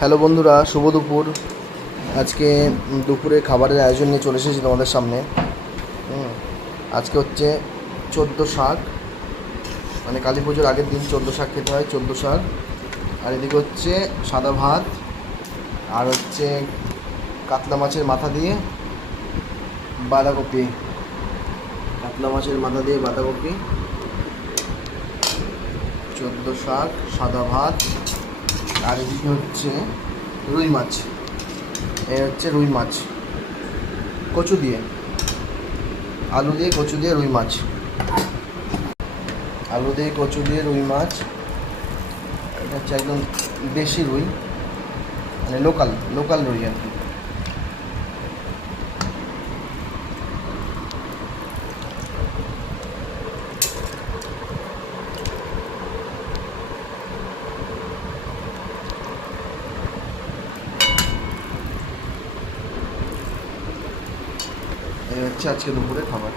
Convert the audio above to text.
Hello বন্ধুরা, শুভ দুপুর। আজকে দুপুরে খাবারের আয়োজন নিয়ে চলে এসেছি তোমাদের সামনে। আজকে হচ্ছে চোদ্দো শাক, মানে কালী পুজোর আগের দিন চোদ্দো শাক খেতে হয়, চোদ্দো শাক। আর এদিকে হচ্ছে সাদা ভাত, আর হচ্ছে কাতলা মাছের মাথা দিয়ে বাঁধাকপি, কাতলা মাছের মাথা দিয়ে বাঁধাকপি, চোদ্দো শাক, সাদা ভাত। আর এদিকে হচ্ছে রুই মাছ, এ হচ্ছে রুই মাছ কচু দিয়ে, আলু দিয়ে কচু দিয়ে রুই মাছ, আলু দিয়ে কচু দিয়ে রুই মাছ। এটা হচ্ছে একদম দেশি রুই, মানে লোকাল লোকাল রুই আর কি। এই হচ্ছে আজকে দুপুরে খাবার।